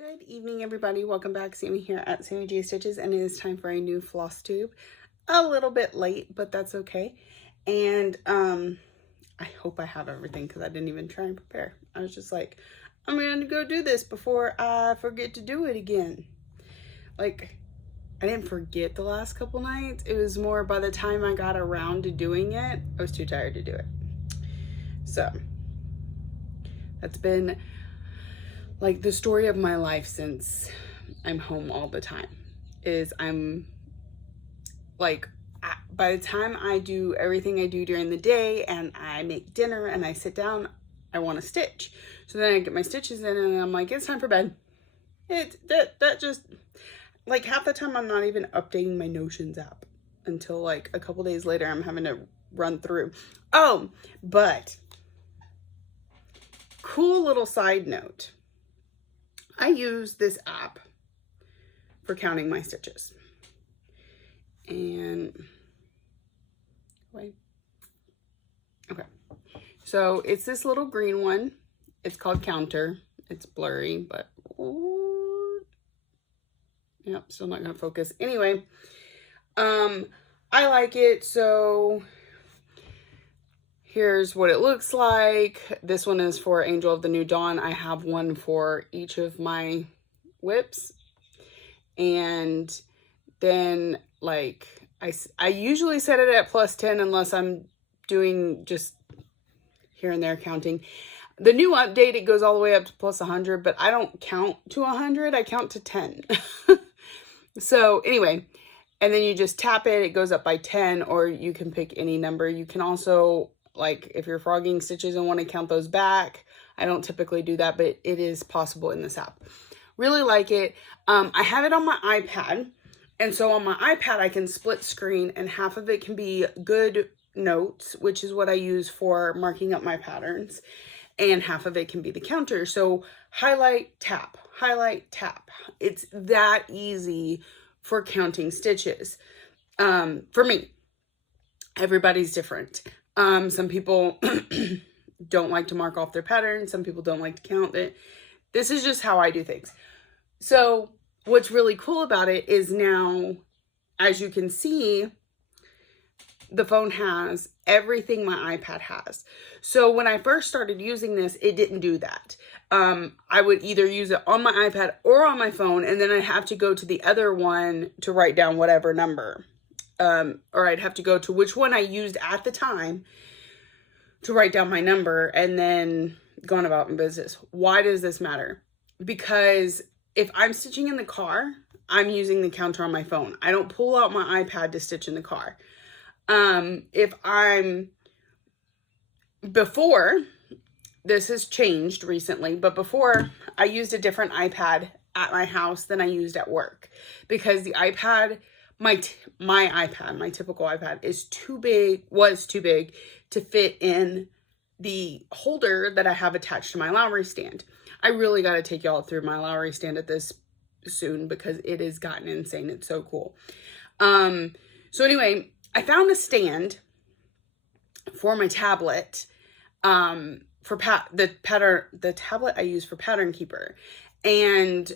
Good evening, everybody. Welcome back. Sammy here at Sammy J Stitches, and it is time for a new floss tube. A little bit late, but that's okay. And I hope I have everything because I didn't even try and prepare. I was just like, I'm gonna go do this before I forget to do it again. Like, I didn't forget the last couple nights. It was more by the time I got around to doing it, I was too tired to do it. So that's been like the story of my life since I'm home all the time. Is I'm like, by the time I do everything I do during the day and I make dinner and I sit down, I want to stitch. So then I get my stitches in and I'm like, it's time for bed. That just, like, half the time I'm not even updating my Notions app until like a couple days later I'm having to run through. Oh, but cool little side note. I use this app for counting my stitches. And wait. Okay. So it's this little green one. It's called Counter. It's blurry, but yep, still not gonna focus. Anyway, I like it. So here's what it looks like. This one is for Angel of the New Dawn. I have one for each of my whips. And then, like, I usually set it at +10 unless I'm doing just here and there counting. The new update, it goes all the way up to +100, but I don't count to 100. I count to 10. So anyway, and then you just tap it. It goes up by 10, or you can pick any number. You can also, like, if you're frogging stitches and want to count those back, I don't typically do that, but it is possible in this app. Really like it. I have it on my iPad. And so on my iPad, I can split screen, and half of it can be good notes, which is what I use for marking up my patterns. And half of it can be the counter. So highlight, tap, highlight, tap. It's that easy for counting stitches. For me, everybody's different. Some people don't like to mark off their patterns. Some people don't like to count it. This is just how I do things. So what's really cool about it is now, as you can see, the phone has everything my iPad has. So when I first started using this, it didn't do that. I would either use it on my iPad or on my phone, and then I'd have to go to the other one to write down whatever number. Or I'd have to go to which one I used at the time to write down my number and then go on about my business. Why does this matter? Because if I'm stitching in the car, I'm using the counter on my phone. I don't pull out my iPad to stitch in the car. Before, this has changed recently, but before I used a different iPad at my house than I used at work, because the iPad, my typical iPad was too big to fit in the holder that I have attached to my Lowry stand. I really got to take y'all through my Lowry stand at this soon because it has gotten insane. It's so cool. So anyway, I found a stand for my tablet, for the tablet I use for Pattern Keeper. And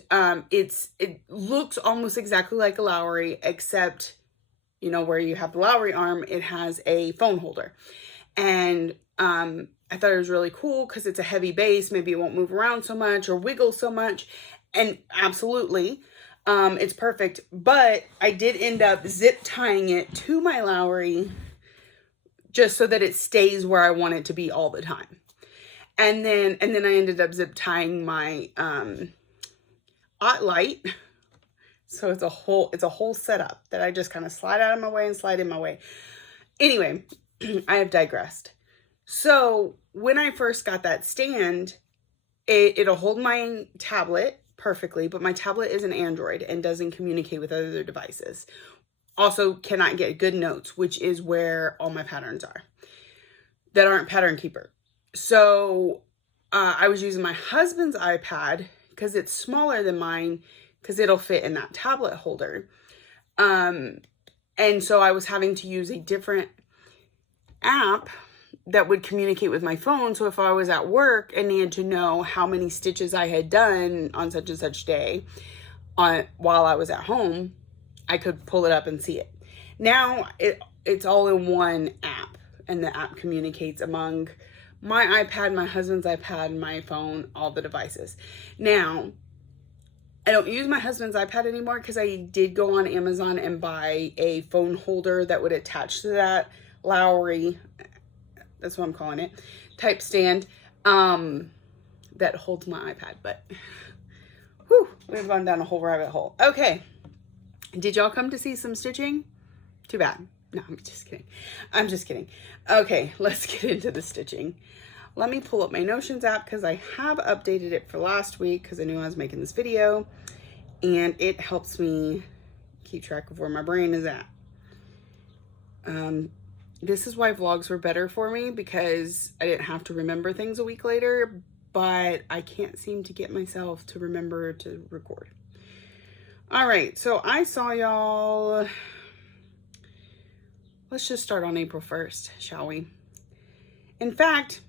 it looks almost exactly like a Lowry, except, you know, where you have the Lowry arm, it has a phone holder. And I thought it was really cool because it's a heavy base. Maybe it won't move around so much or wiggle so much. And absolutely, it's perfect. But I did end up zip tying it to my Lowry just so that it stays where I want it to be all the time. And then I ended up zip tying my light. So it's a whole setup that I just kind of slide out of my way and slide in my way. Anyway, I have digressed. So when I first got that stand, it'll hold my tablet perfectly, but my tablet is an Android and doesn't communicate with other devices. Also cannot get good notes, which is where all my patterns are that aren't Pattern Keeper. So I was using my husband's iPad because it's smaller than mine, because it'll fit in that tablet holder. And so I was having to use a different app that would communicate with my phone. So if I was at work and needed to know how many stitches I had done on such and such day while I was at home, I could pull it up and see it. Now it's all in one app, and the app communicates among my iPad, my husband's iPad, my phone, all the devices. Now, I don't use my husband's iPad anymore because I did go on Amazon and buy a phone holder that would attach to that Lowry, that's what I'm calling it, type stand, that holds my iPad. But, whew, we've gone down a whole rabbit hole. Okay. Did y'all come to see some stitching? Too bad. No, I'm just kidding. I'm just kidding. Okay, let's get into the stitching. Let me pull up my Notions app because I have updated it for last week because I knew I was making this video, and it helps me keep track of where my brain is at. This is why vlogs were better for me, because I didn't have to remember things a week later, but I can't seem to get myself to remember to record. All right, so I saw y'all. Let's just start on April 1st, shall we? In fact,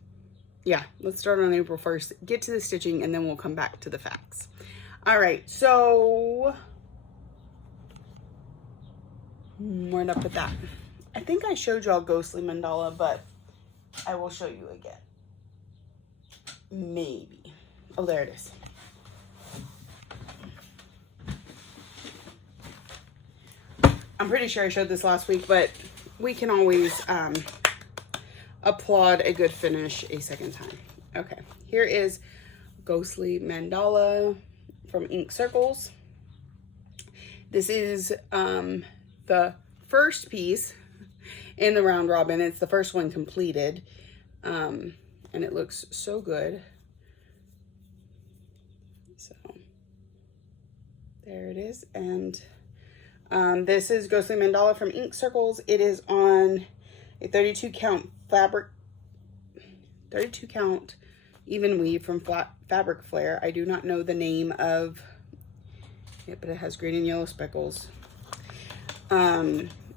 yeah, let's start on April 1st, get to the stitching, and then we'll come back to the facts. All right, so where'd I put that? I think I showed y'all Ghostly Mandala, but I will show you again. Maybe. Oh, there it is. I'm pretty sure I showed this last week, but we can always applaud a good finish a second time. Okay, here is Ghostly Mandala from Ink Circles. This is the first piece in the round robin. It's the first one completed, and it looks so good. So there it is. And this is Ghostly Mandala from Ink Circles. It is on a 32 count fabric, 32 count even weave from Fabric Flare. I do not know the name of it, but it has green and yellow speckles.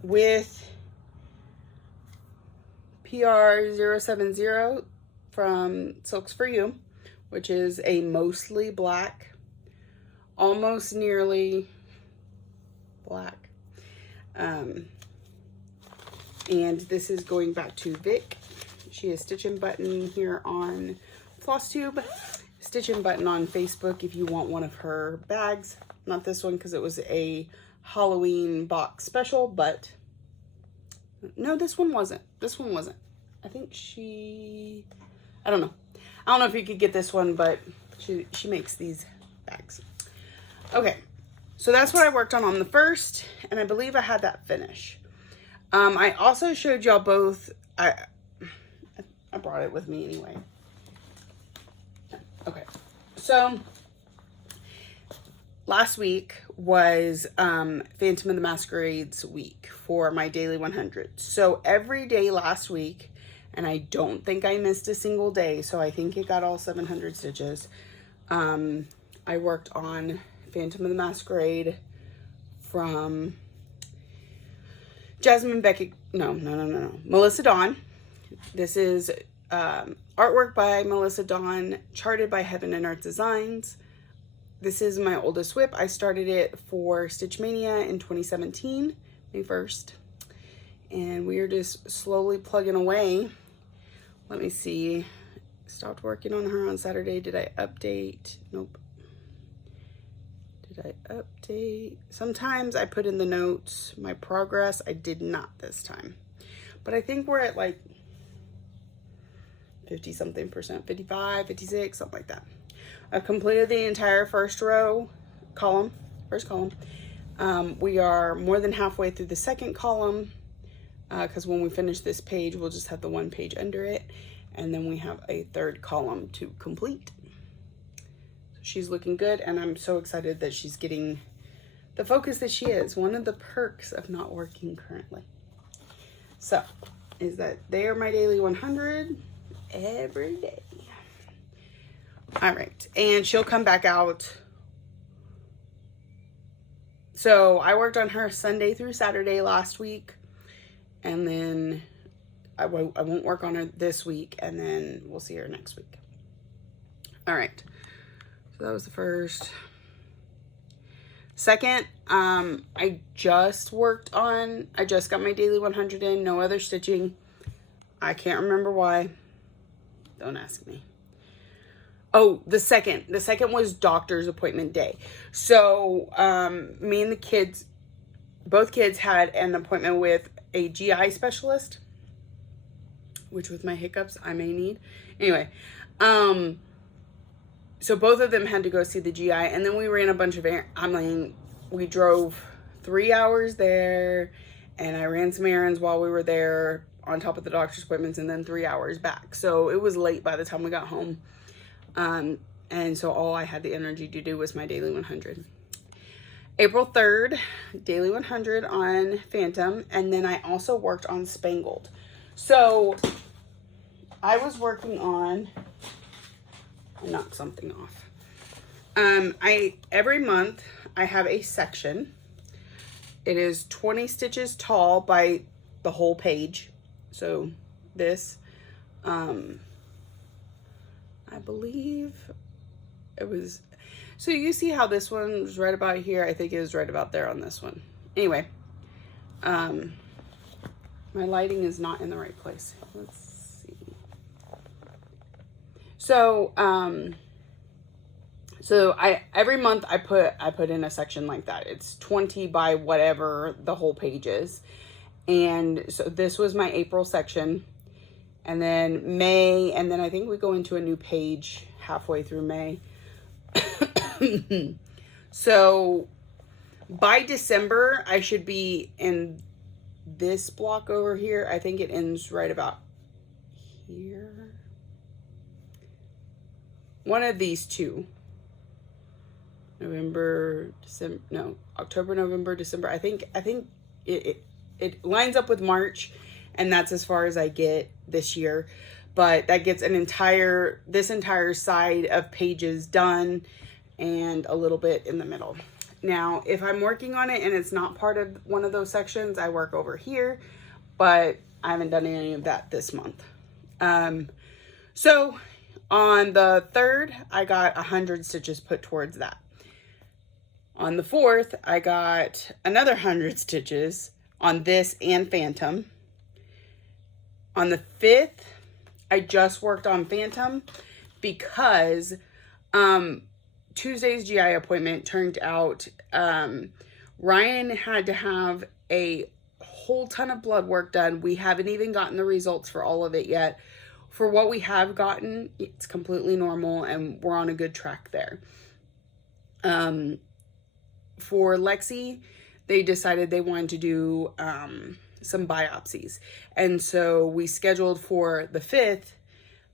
With PR070 from Silks For You, which is a mostly black, almost nearly black. And this is going back to Vic. She is Stitch and Button here on Flosstube. Stitch and Button on Facebook if you want one of her bags. Not this one because it was a Halloween box special, but no, this one wasn't. This one wasn't. I think she, I don't know. I don't know if you could get this one, but she makes these bags. Okay. So that's what I worked on the first, and I believe I had that finish. I also showed y'all both, I brought it with me anyway. Okay, so last week was Phantom of the Masquerade's week for my daily 100. So every day last week, and I don't think I missed a single day, so I think it got all 700 stitches. I worked on Phantom of the Masquerade from Melissa Dawn. This is artwork by Melissa Dawn, charted by Heaven and Earth Designs. This is my oldest whip. I started it for Stitch Mania in 2017, May 1st. And we are just slowly plugging away. Let me see. Stopped working on her on Saturday. Did I update? Nope. Did I update? Sometimes I put in the notes my progress. I did not this time. But I think we're at like 50 something percent, 55, 56, something like that. I've completed the entire first column. We are more than halfway through the second column, because when we finish this page, we'll just have the one page under it, and then we have a third column to complete. So she's looking good, and I'm so excited that she's getting the focus that she is. One of the perks of not working currently. So, is that they are my daily 100 every day. All right, and she'll come back out. So I worked on her Sunday through Saturday last week, and then I won't work on her this week, and then we'll see her next week. All right. So that was the first. Second, I just got my daily 100 in, no other stitching. I can't remember why. Don't ask me. Oh, the second was doctor's appointment day. So, me and the kids, both kids had an appointment with a GI specialist, which with my hiccups, I may need. Anyway, so both of them had to go see the GI, and then we ran a bunch of we drove 3 hours there, and I ran some errands while we were there on top of the doctor's appointments, and then 3 hours back. So it was late by the time we got home. And so all I had the energy to do was my daily 100. April 3rd, daily 100 on Phantom, and then I also worked on Spangled. So I was working on, I knocked something off. Every month I have a section. It is 20 stitches tall by the whole page. So this, I believe it was, so you see how this one was right about here? I think it was right about there on this one. Anyway, my lighting is not in the right place. Let's see. So, every month I put in a section like that. It's 20 by whatever the whole page is. And so this was my April section. And then May, and then I think we go into a new page halfway through May. So by December, I should be in this block over here. I think it ends right about here. One of these two. October, November, December. I think it lines up with March, and that's as far as I get this year. But that gets this entire side of pages done and a little bit in the middle. Now, if I'm working on it and it's not part of one of those sections, I work over here, but I haven't done any of that this month. So on the 3rd, I got 100 stitches put towards that. On the 4th, I got another 100 stitches on this and Phantom. On the 5th, I just worked on Phantom because Tuesday's GI appointment turned out Ryan had to have a whole ton of blood work done. We haven't even gotten the results for all of it yet. For what we have gotten, it's completely normal and we're on a good track there. For Lexi, they decided they wanted to do some biopsies. And so we scheduled for the 5th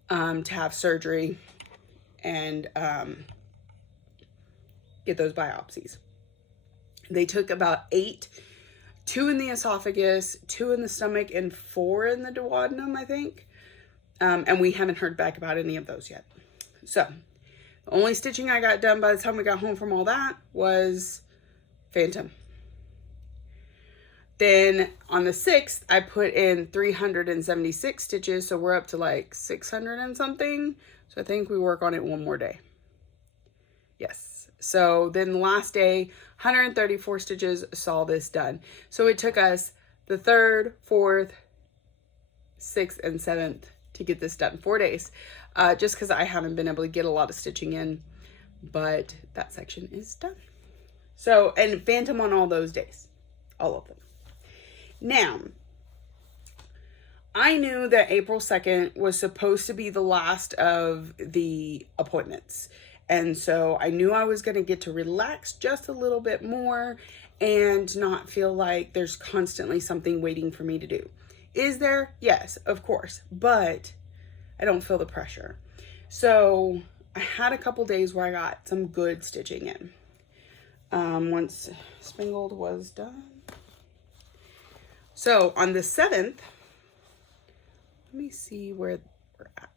to have surgery and get those biopsies. They took about 8, 2 in the esophagus, 2 in the stomach, and 4 in the duodenum, I think. And we haven't heard back about any of those yet. So the only stitching I got done by the time we got home from all that was Phantom. Then on the 6th, I put in 376 stitches. So we're up to like 600 and something. So I think we work on it one more day. Yes. So then the last day, 134 stitches, saw this done. So it took us the 3rd, 4th, 6th, and 7th to get this done. 4 days. Just because I haven't been able to get a lot of stitching in. But that section is done. So, and Phantom on all those days. All of them. Now, I knew that April 2nd was supposed to be the last of the appointments. And so I knew I was going to get to relax just a little bit more and not feel like there's constantly something waiting for me to do. Is there? Yes, of course. But I don't feel the pressure. So I had a couple days where I got some good stitching in. Once Spangled was done. So on the 7th, let me see where we're at.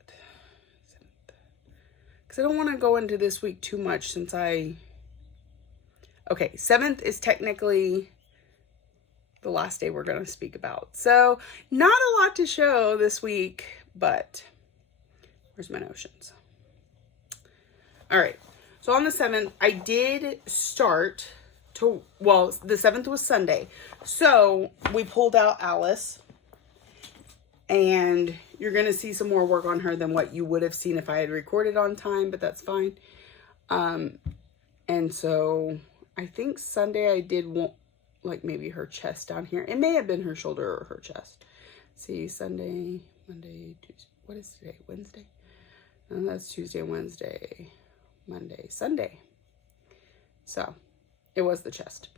Because I don't want to go into this week too much since okay, 7th is technically the last day we're going to speak about. So not a lot to show this week, but where's my notions? All right. So on the 7th, I did start to, well, the 7th was Sunday. So we pulled out Alice, and you're going to see some more work on her than what you would have seen if I had recorded on time, but that's fine. And so I think Sunday I did want, like, maybe her chest down here. It may have been her shoulder or her chest. See, Sunday, Monday, Tuesday. What is today? Wednesday? No, that's Tuesday, Wednesday, Monday, Sunday. So it was the chest.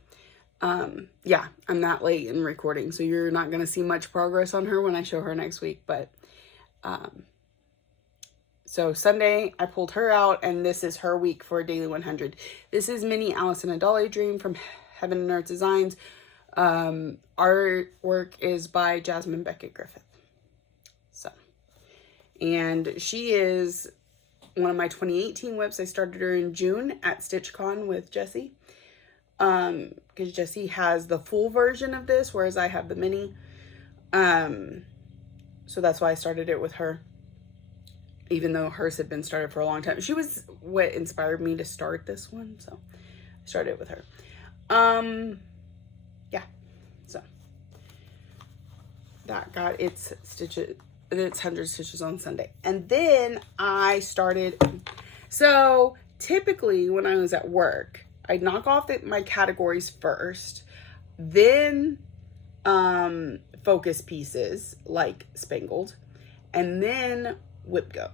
Yeah, I'm that late in recording, so you're not going to see much progress on her when I show her next week. But, so Sunday I pulled her out, and this is her week for Daily 100. This is Mini Alice in a Dolly Dream from Heaven and Earth Designs. Artwork is by Jasmine Beckett Griffith. So, and she is one of my 2018 whips. I started her in June at StitchCon with Jessie. Because Jessie has the full version of this, whereas I have the mini. So that's why I started it with her, even though hers had been started for a long time. She was what inspired me to start this one, so I started it with her. Yeah, so that got its stitches, its 100 stitches on Sunday. And then I started, so typically when I was at work, I'd knock off my categories first, then focus pieces like Spangled, and then Whip Go.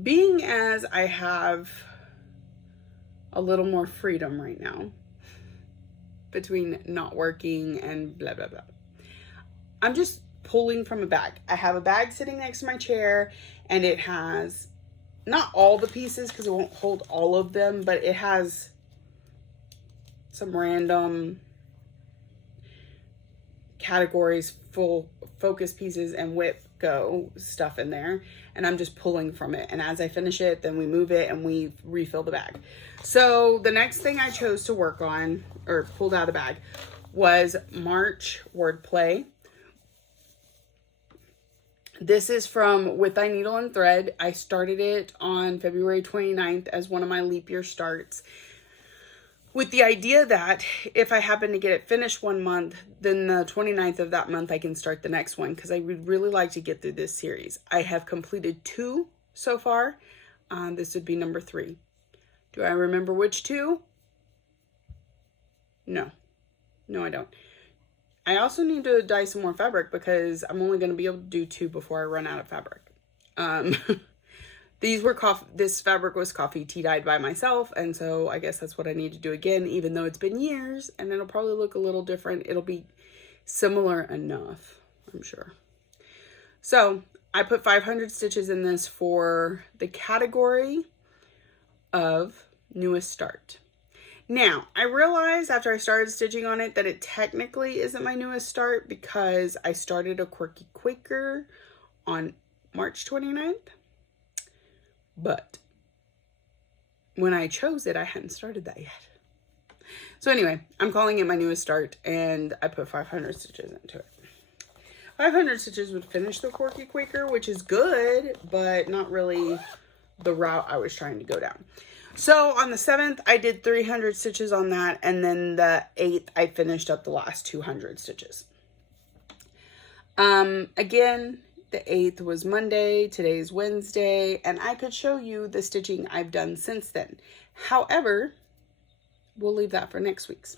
Being as I have a little more freedom right now between not working and blah, blah, blah, I'm just pulling from a bag. I have a bag sitting next to my chair, and it has not all the pieces because it won't hold all of them, but it has some random categories, full focus pieces and Whip Go stuff in there. And I'm just pulling from it. And as I finish it, then we move it and we refill the bag. So the next thing I chose to work on, or pulled out of the bag, was March Wordplay. This is from With Thy Needle and Thread. I started it on February 29th as one of my leap year starts, with the idea that if I happen to get it finished one month, then the 29th of that month I can start the next one, because I would really like to get through this series. I have completed 2 so far. This would be number 3. Do I remember which 2? No, I don't. I also need to dye some more fabric because I'm only going to be able to do 2 before I run out of fabric. This fabric was coffee tea dyed by myself, and so I guess that's what I need to do again, even though it's been years, and it'll probably look a little different. It'll be similar enough, I'm sure. So I put 500 stitches in this for the category of newest start. Now, I realized after I started stitching on it that it technically isn't my newest start, because I started a Quirky Quaker on March 29th. But when I chose it, I hadn't started that yet. So anyway, I'm calling it my newest start, and I put 500 stitches into it. 500 stitches would finish the Quirky Quaker, which is good, but not really the route I was trying to go down. So on the 7th, I did 300 stitches on that, and then the 8th, I finished up the last 200 stitches. Again, the 8th was Monday, today's Wednesday, and I could show you the stitching I've done since then. However, we'll leave that for next week's.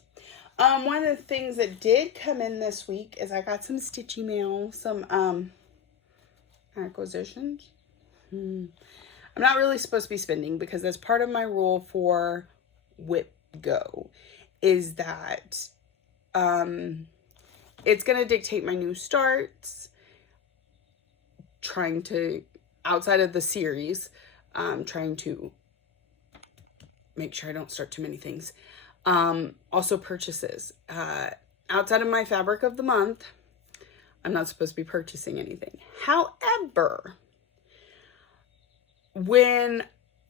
One of the things that did come in this week is I got some stitchy mail, some acquisitions. I'm not really supposed to be spending, because that's part of my rule for Whip Go, is that it's going to dictate my new starts, trying to, outside of the series, trying to make sure I don't start too many things. Also purchases. Outside of my fabric of the month, I'm not supposed to be purchasing anything. However, with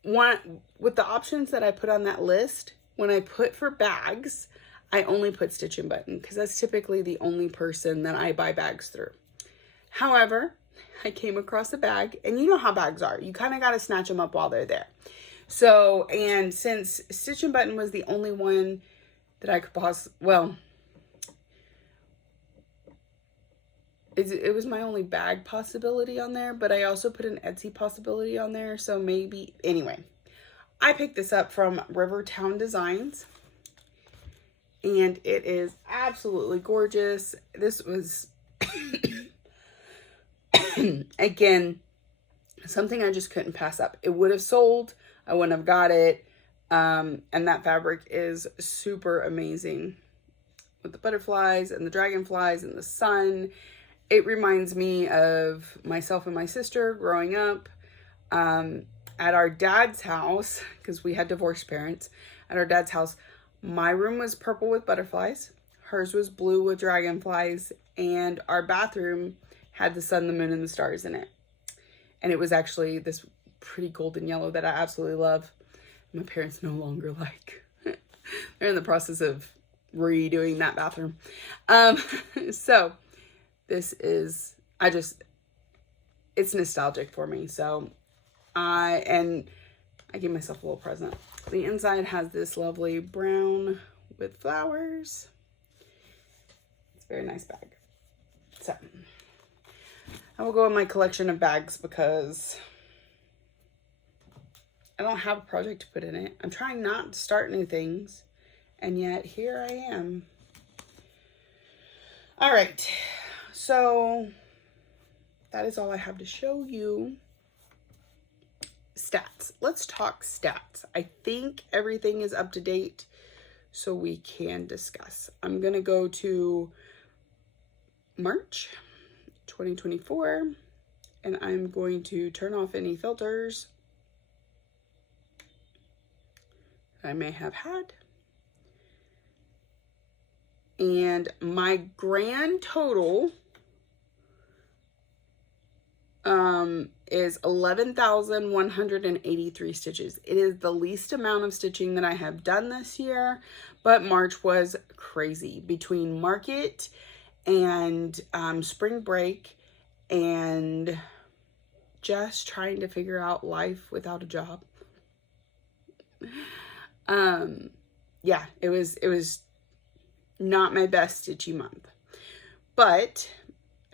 the options that I put on that list, when I put for bags, I only put Stitch and Button because that's typically the only person that I buy bags through. However, I came across a bag, and you know how bags are. You kind of got to snatch them up while they're there. So, and since Stitch and Button was the only one that I could well, it was my only bag possibility on there, but I also put an Etsy possibility on there. So maybe, anyway, I picked this up from Rivertown Designs, and it is absolutely gorgeous. This was, again, something I just couldn't pass up. It would have sold. I wouldn't have got it. And that fabric is super amazing with the butterflies and the dragonflies and the sun. It reminds me of myself and my sister growing up at our dad's house, because we had divorced parents. At our dad's house, my room was purple with butterflies. Hers was blue with dragonflies. And our bathroom had the sun, the moon, and the stars in it. And it was actually this pretty golden yellow that I absolutely love. My parents no longer like. They're in the process of redoing that bathroom. So this is, it's nostalgic for me. So I gave myself a little present. The inside has this lovely brown with flowers. It's a very nice bag. So I will go in my collection of bags because I don't have a project to put in it. I'm trying not to start new things, and yet here I am. All right, so that is all I have to show you. Stats. Let's talk stats. I think everything is up to date, so we can discuss. I'm gonna go to March 2024, and I'm going to turn off any filters I may have had. And my grand total is 11,183 stitches. It is the least amount of stitching that I have done this year, but March was crazy between market and spring break and just trying to figure out life without a job. Yeah, it was not my best stitchy month, but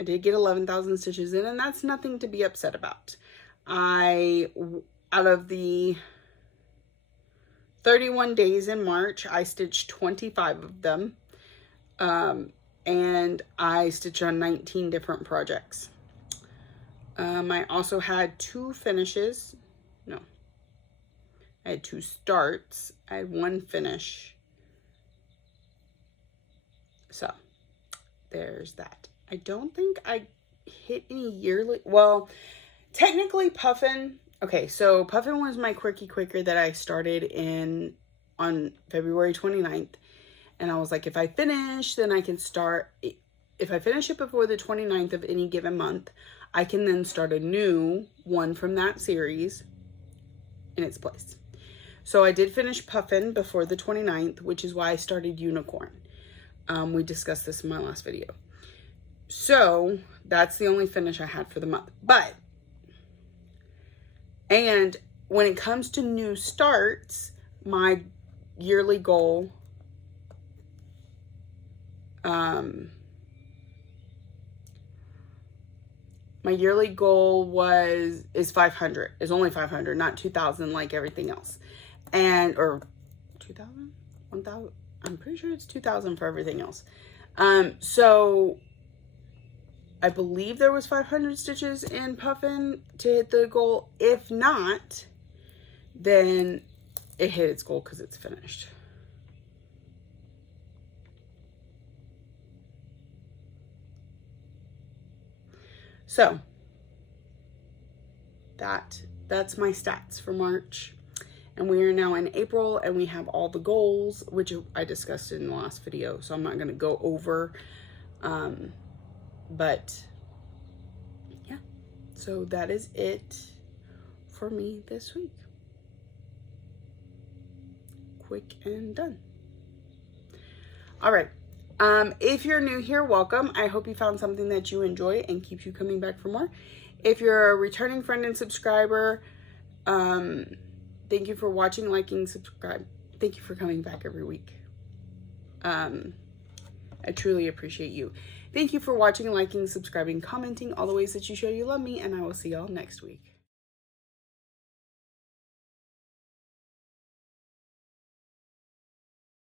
I did get 11,000 stitches in, and that's nothing to be upset about. Out of the 31 days in March, I stitched 25 of them. And I stitched on 19 different projects. I also had 2 finishes. No, I had 2 starts. I had 1 finish. So there's that. I don't think I hit any yearly. Well, technically Puffin. Okay, so Puffin was my quickie quicker that I started on February 29th. And I was like, if I finish, then I can start. If I finish it before the 29th of any given month, I can then start a new one from that series in its place. So I did finish Puffin before the 29th, which is why I started Unicorn. We discussed this in my last video. So that's the only finish I had for the month. And when it comes to new starts, my yearly goal, is 500. Is only 500, not 2,000 like everything else. Or 2,000? 1,000? I'm pretty sure it's 2,000 for everything else. So I believe there was 500 stitches in Puffin to hit the goal. If not, then it hit its goal because it's finished. So that's my stats for March. And we are now in April, and we have all the goals, which I discussed in the last video, so I'm not going to go over. But yeah, so that is it for me this week. Quick and done. All right. If you're new here, welcome. I hope you found something that you enjoy and keeps you coming back for more. If you're a returning friend and subscriber, thank you for watching, liking, subscribe. Thank you for coming back every week. I truly appreciate you. Thank you for watching, liking, subscribing, commenting, all the ways that you show you love me, and I will see y'all next week.